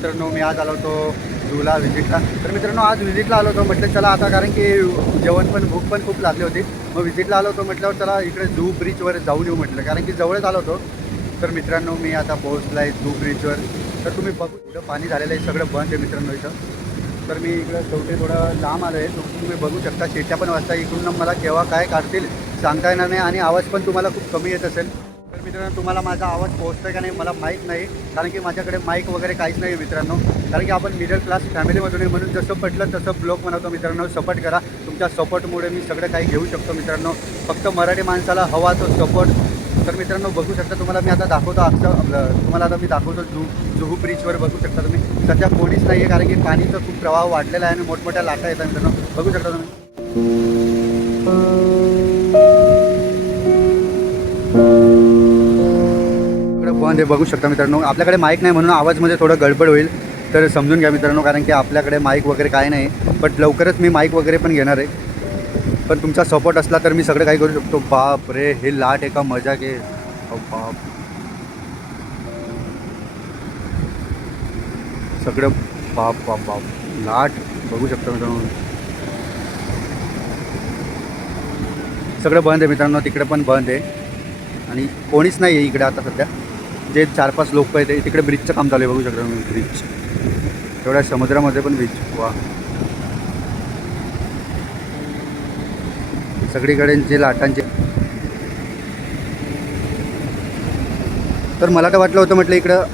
मित्रांनो मी आज आलो होतो झूला व्हिजिटला. तर मित्रांनो आज व्हिजिटला आलो होतो म्हटलं चला आता कारण की जेवण पण भूक पण खूप लागली होती. मग व्हिजिटला आलो होतो म्हटल्यावर चला इकडे झू ब्रिजवर जाऊन येऊ म्हटलं. कारण की जवळच आलो होतो. तर मित्रांनो मी आता पोहोचला आहे झू ब्रिजवर. तर तुम्ही बघू इथं पाणी झालेलं आहे सगळं बंद आहे मित्रांनो इथं. तर मी इकडं शेवटी थोडं लांब आलो आहे तुम्ही बघू शकता शेट्या पण वाजता इकडून मला केव्हा काय काढतील सांगता येणार नाही. आणि आवाज पण तुम्हाला खूप कमी येत असेल. तर मित्रांनो तुम्हाला माझा आवाज पोहोचतो का नाही मला माहीत नाही. कारण की माझ्याकडे माईक वगैरे काहीच नाही मित्रांनो. कारण की आपण मिडल क्लास फॅमिलीमधून आहे म्हणून जसं पटलं तसं ब्लॉग बनवतो मित्रांनो. सपोर्ट करा. तुमच्या सपोर्टमुळे मी सगळं काही घेऊ शकतो मित्रांनो. फक्त मराठी माणसाला हवा तो सपोर्ट तर मित्रांनो बघू शकता तुम्हाला मी आता दाखवतो आजचं आपलं तुम्हाला आता मी दाखवतो जुहू जुहू ब्रिजवर बघू शकता तुम्ही. सध्या कोणीच नाही आहे कारण की पाणीचा खूप प्रवाह वाढलेला आहे आणि मोठमोठ्या लाटा येतात मित्रांनो. बघू शकता तुम्ही. इकडं बघू शकता मित्रांनो आपल्याकडे माईक नाही म्हणून आवाजमध्ये थोडं गडबड होईल तर समजून घ्या मित्रांनो कारण की आपल्याकडे माईक वगैरे काय नाही बट लवकरच मी माईक वगैरे पण घेणार आहे. पण तुमचा सपोर्ट असला तर मी सगळं काही करू शकतो. बाप रे हे लाट एका मजा घे बाप. सगळं बाप बाप बाप. लाट बघू शकता मित्रांनो. सगळं बंद आहे मित्रांनो तिकडे पण बंद आहे. आणि कोणीच नाही आहे इकडे आता सध्या. जे चार पाच लोक आहेत ते तिकडे ब्रिजचं काम चालू आहे बघू शकता तुम्ही ब्रिज एवढ्या समुद्रामध्ये पण ब्रिज वा. सगळीकडे जे लाटांचे तर मला तर वाटलं होतं म्हटलं इकडं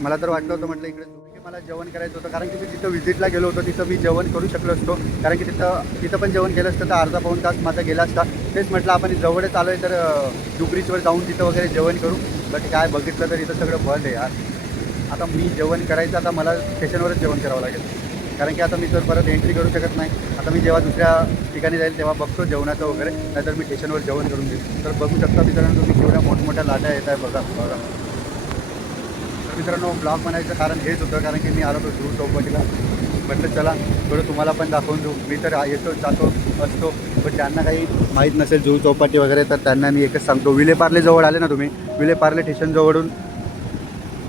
मला तर वाटलं होतं म्हटलं इकडे मला जेवण करायचं होतं. कारण की मी तिथं व्हिजिटला गेलो होतो तिथं मी जेवण करू शकलो असतो. कारण की तिथं तिथं पण जेवण केलं असतं तर अर्धा पाऊन तास माझा गेला असता. तेच म्हटलं आपण जवळच आलो आहे तर डुबरीजवर जाऊन तिथं वगैरे जेवण करू. बट काय बघितलं तर इथं सगळं बंद आहे यार. आता मी जेवण करायचं आता मला स्टेशनवरच जेवण करावं लागेल. कारण की आता मी तर परत एंट्री करू शकत नाही. आता मी जेव्हा दुसऱ्या ठिकाणी जाईल तेव्हा बघतो जेवणाचं वगैरे. नाहीतर मी स्टेशनवर जेवण करून देईल तर बघू शकता मित्रांनो तुम्ही केवढ्या मोठमोठ्या लाटा येत आहे बघा बघा. मित्रांनो ब्लॉग बनायचं कारण हेच होतं कारण की मी आलो होतो झू चौपाटीला. म्हटलं चला थोडं तुम्हाला पण दाखवून देऊ. मी तर येतो जातो असतो. पण त्यांना काही माहीत नसेल जुहू चौपाटी वगैरे तर त्यांना मी एकच सांगतो. विलेपार्ले जवळ आले ना तुम्ही? विलेपार्ले स्टेशनजवळून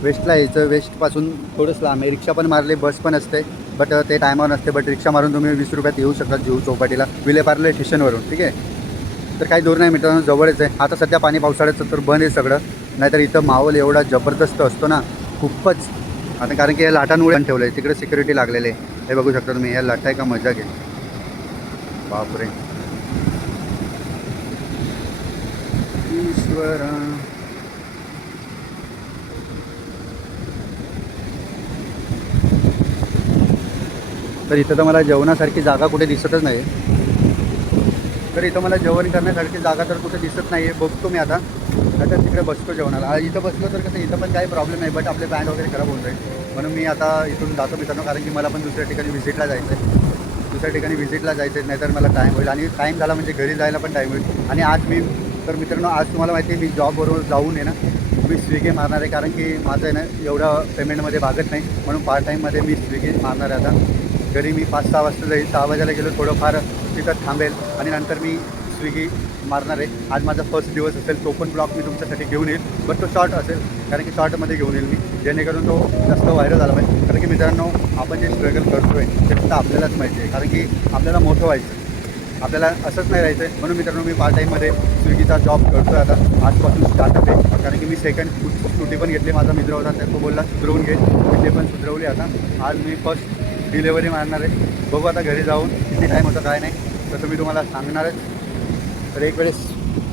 वेस्टला यायचं वेस्टपासून थोडंसं लांब आहे. रिक्षा पण मारले बस पण असते. बट ते टायमावर नसते बट रिक्षा मारून तुम्ही वीस रुपयात येऊ शकता जुहू चौपाटीला विलेपार्ले स्टेशनवरून ठीक आहे? तर काही दूर नाही मित्रांनो जवळच आहे. आता सध्या पाणी पावसाळ्याचं तर बंद आहे सगळं. नाहीतर इथं माहोल एवढा जबरदस्त असतो ना खूपच. आता कारण की या लाटांमुळे पण ठेवलं आहे तिकडे सिक्युरिटी लागलेले आहे. हे बघू शकता तुम्ही या लाटा आहे का मजा घे बापरे. ईश्वरा. तर इथं तर मला जेवणासारखी जागा कुठे दिसतच नाही तर इथं मला जेवण करण्यासारखी जागा तर कुठे दिसत नाही आहे बघतो मी आता. आता तिकडे बसतो जेवणाला. इथं बसलो तर कसं इथं पण काही प्रॉब्लेम नाही बट आपले बँड वगैरे खराब होऊन जाईल. म्हणून मी आता इथून जातो मित्रांनो कारण की मला पण दुसऱ्या ठिकाणी व्हिजिटला जायचं आहे दुसऱ्या ठिकाणी व्हिजिटला जायचं आहे नाहीतर मला टाईम होईल. आणि टाईम झाला म्हणजे घरी जायला पण टाईम होईल. आणि आज मी तर मित्रांनो आज तुम्हाला माहिती आहे मी जॉबबरोबर जाऊन आहे ना मी स्विगी मारणार आहे. कारण की माझं आहे ना एवढं पेमेंटमध्ये भागत नाही. म्हणून पार्ट टाईममध्ये मी स्विगी मारणार आहे आता. घरी मी पाच सहा वाजता जाईल. सहा वाजायला गेलो थोडंफार तिथं थांबेल आणि नंतर मी स्विगी मारणार आहे. आज माझा फर्स्ट दिवस असेल तो पण ब्लॉग मी तुमच्यासाठी घेऊन येईल. बट तो शॉर्ट असेल कारण की शॉर्टमध्ये घेऊन येईल मी. जेणेकरून तो जास्त व्हायरल झाला पाहिजे. कारण की मित्रांनो आपण जे स्ट्रगल करतो आहे ते फक्त आपल्यालाच माहिती आहे. कारण की आपल्याला मोठं व्हायचं आहे. आपल्याला असंच नाही राहायचं आहे. म्हणून मित्रांनो मी पार्ट टाईममध्ये स्विगीचा जॉब करतो आहे आता. आजपासून स्टार्टअप आहे कारण की मी सेकंड स्कूटी पण घेतली. माझा मित्र होता त्या तो बोलला सुधरवून घे. मी ते पण सुधरवली आता. आज मी फर्स्ट डिलेवरी मारणार आहे. बघू आता घरी जाऊन किती टाईम होतं काय नाही. तसं मी तुम्हाला सांगणारच तर एक वेळेस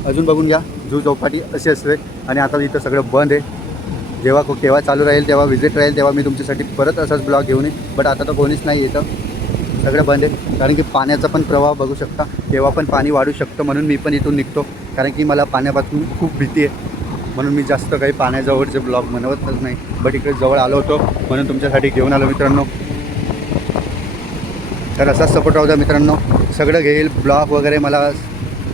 अजून बघून घ्या जू चौपाटी अशी असते. आणि आता इथं सगळं बंद आहे. जेव्हा केव्हा चालू राहील तेव्हा व्हिजिट राहील तेव्हा मी तुमच्यासाठी परत असाच ब्लॉग घेऊन येईन. बट आता तर कोणीच नाही येतं सगळं बंद आहे. कारण की पाण्याचा पण प्रवाह बघू शकता. केव्हा पण पाणी वाढू शकतं म्हणून मी पण इथून निघतो. कारण की मला पाण्यापासून खूप भीती आहे. म्हणून मी जास्त काही पाण्याजवळचे ब्लॉग बनवतच नाही. बट इकडे जवळ आलो होतो. म्हणून तुमच्यासाठी घेऊन आलो मित्रांनो. तर असाच सपोर्ट राहू द्या मित्रांनो. सगळं घेईल. ब्लॉग वगैरे मला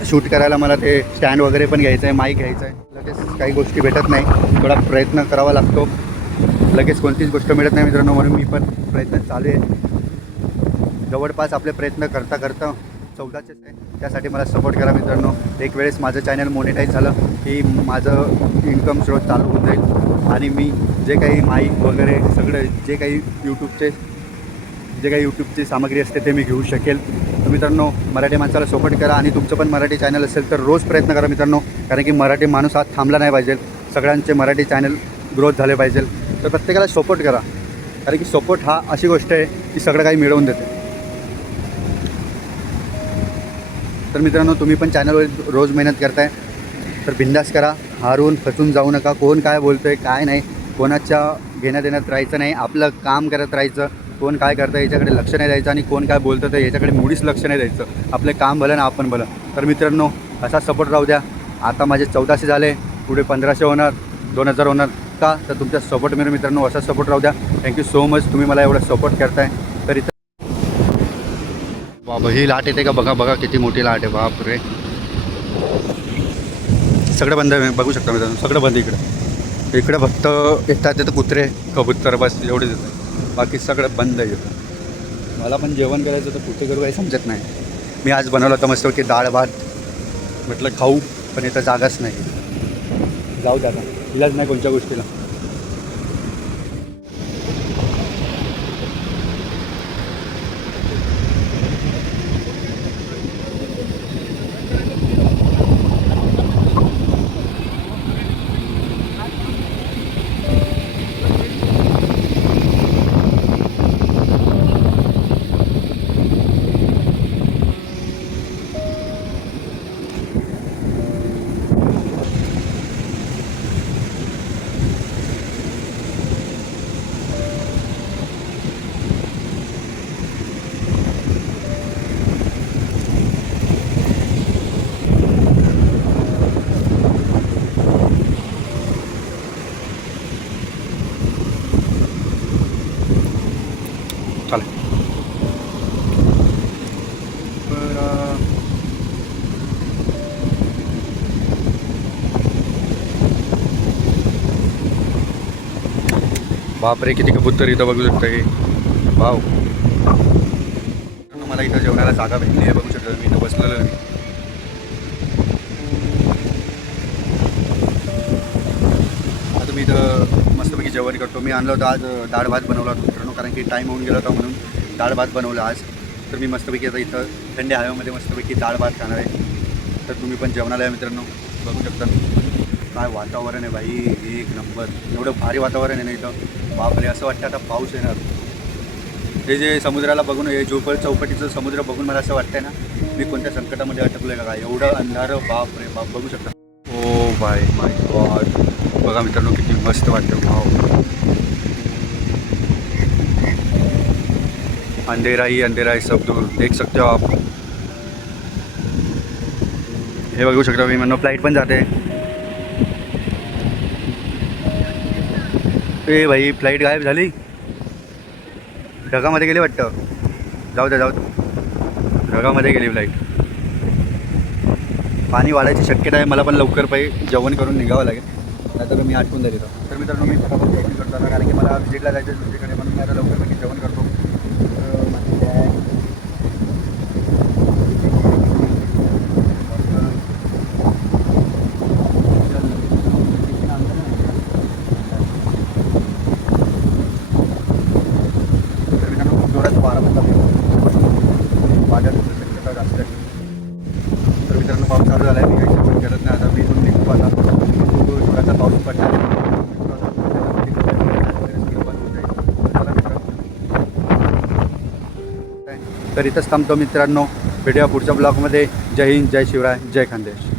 शूट करायला मला ते स्टँड वगैरे पण घ्यायचं आहे माईक घ्यायचं आहे लगेच काही गोष्टी भेटत नाही. थोडा प्रयत्न करावा लागतो. लगेच कोणतीच गोष्ट मिळत नाही मित्रांनो म्हणून मी पण प्रयत्न चालू आहे. जवळपास आपले प्रयत्न करता करता चौदाचेच आहे. त्यासाठी मला सपोर्ट करा मित्रांनो. एक वेळेस माझं चॅनल मोनिटाईज झालं की माझं इन्कम स्रोत चालू होऊन जाईल. आणि मी जे काही माईक वगैरे सगळं जे काही यूट्यूबचे जे काही यूट्यूबची सामग्री असते ते मी घेऊ शकेल. तर मित्रांनो मराठी माणसाला सपोर्ट करा आणि तुमचं पण मराठी चॅनल असेल तर रोज प्रयत्न करा मित्रांनो कारण की मराठी माणूस हा थांबला नाही पाहिजे. सगळ्यांचे मराठी चॅनल ग्रोथ झाले पाहिजे. तर प्रत्येकाला सपोर्ट करा. कारण की सपोर्ट हा अशी गोष्ट आहे की सगळं काही मिळवून देते. तर मित्रांनो तुम्ही पण चॅनलवर रोज मेहनत करताय. तर बिंदास करा. हारून फसून जाऊ नका. कोण काय बोलतो आहे काय नाही. कोणाच्या घेण्यात देण्यात राहायचं नाही. आपलं काम करत राहायचं. कोण काय करतं याच्याकडे लक्ष नाही द्यायचं आणि कोण काय बोलतं तर याच्याकडे मुळीच लक्ष नाही द्यायचं. आपलं काम भलं ना आपण भलं. तर मित्रांनो असा सपोर्ट राहू द्या. आता माझे चौदाशे झाले. पुढे पंधराशे होणार. दोन हजार होणार का? तर तुमच्या सपोर्ट मिळून मित्रांनो असा सपोर्ट राहू द्या. थँक्यू सो मच तुम्ही मला एवढा सपोर्ट करताय. तर इथं बाबा ही लाट येते का? बघा बघा किती मोठी लाट आहे. बाप रे सगळं बंद आहे. बघू शकता मित्रांनो सगळं बंद इकडं. इकडं फक्त येतात तिथं कुत्रे. कबूतर बस एवढे देतात. बाकी सगळं बंद आहे. मला पण जेवण करायचं तर कुठे करू काही समजत नाही. मी आज बनवलं होतं मस्त की डाळ भात. म्हटलं खाऊ पण इथं जागाच नाही. जाऊ द्या इलाज नाही कोणत्या गोष्टीला. तर बापरे किती कबूतर इथं बघू शकता हे. वाव. मला इथं जेवणाला जागा भेटली आहे बघू शकता मी इथं बसलेलं आहे. आता मी इथं मस्तपैकी जेवण करतो. मी आणलं होतं आज डाळ भात बनवला होता मित्रांनो कारण की टाईम होऊन गेला होता म्हणून. डाळ भात बनवला आज. तर मी मस्तपैकी आता इथं थंडी हवेमध्ये मस्तपैकी डाळ भात खाणार आहे. तर तुम्ही पण जेवणाला या मित्रांनो. बघू शकता. काय वातावरण आहे भाई एक नंबर. एवढं भारी वातावरण आहे ना इथं. बापरे असं वाटतं आता पाऊस येणार. हे जे समुद्राला बघून हे जोपर चौपाटीचं समुद्र बघून मला असं वाटतंय ना मी कोणत्या संकटामध्ये अटकलोय का एवढं अंधार बाप रे बाप. बघू शकता. ओ बाय माय गॉड. बघा मित्रांनो किती मस्त वाटतं. भाव अंधेरा ही अंधेरा है सब दूर. देख सकते हो आप. हे बघू शकता मी म्हणून फ्लाईट पण जाते. ए भाई फ्लाईट गायब झाली? ढगामध्ये गेली वाटतं. जाऊ द्या जाऊ ढगामध्ये गेली फ्लाईट पाणी वाढायची शक्यता आहे मला पण लवकर पाहिजे जेवण करून निघावं लागेल. नाही तर मी आठवून जाईल तर मित्रांनो मी फटाफट जेवण करतो कारण की मला विजिटला जायचं दुसरीकडे म्हणून मी आता लवकरपैकी जेवण करतो तर माझी bag. तर मित्रांनो खूप जोरात वारा पण चालू आहे. वादळाची शक्यता जास्त आहे तर मित्रांनो पाऊस चालू झाला आहे काही शेवट करत नाही. आता मी इथून निघतो आता थोडासा पाऊस पडला. तर इथंच थांबतो मित्रांनो. भेटूया पुढच्या ब्लॉगमध्ये. जय हिंद जय शिवराय जय खानदेश.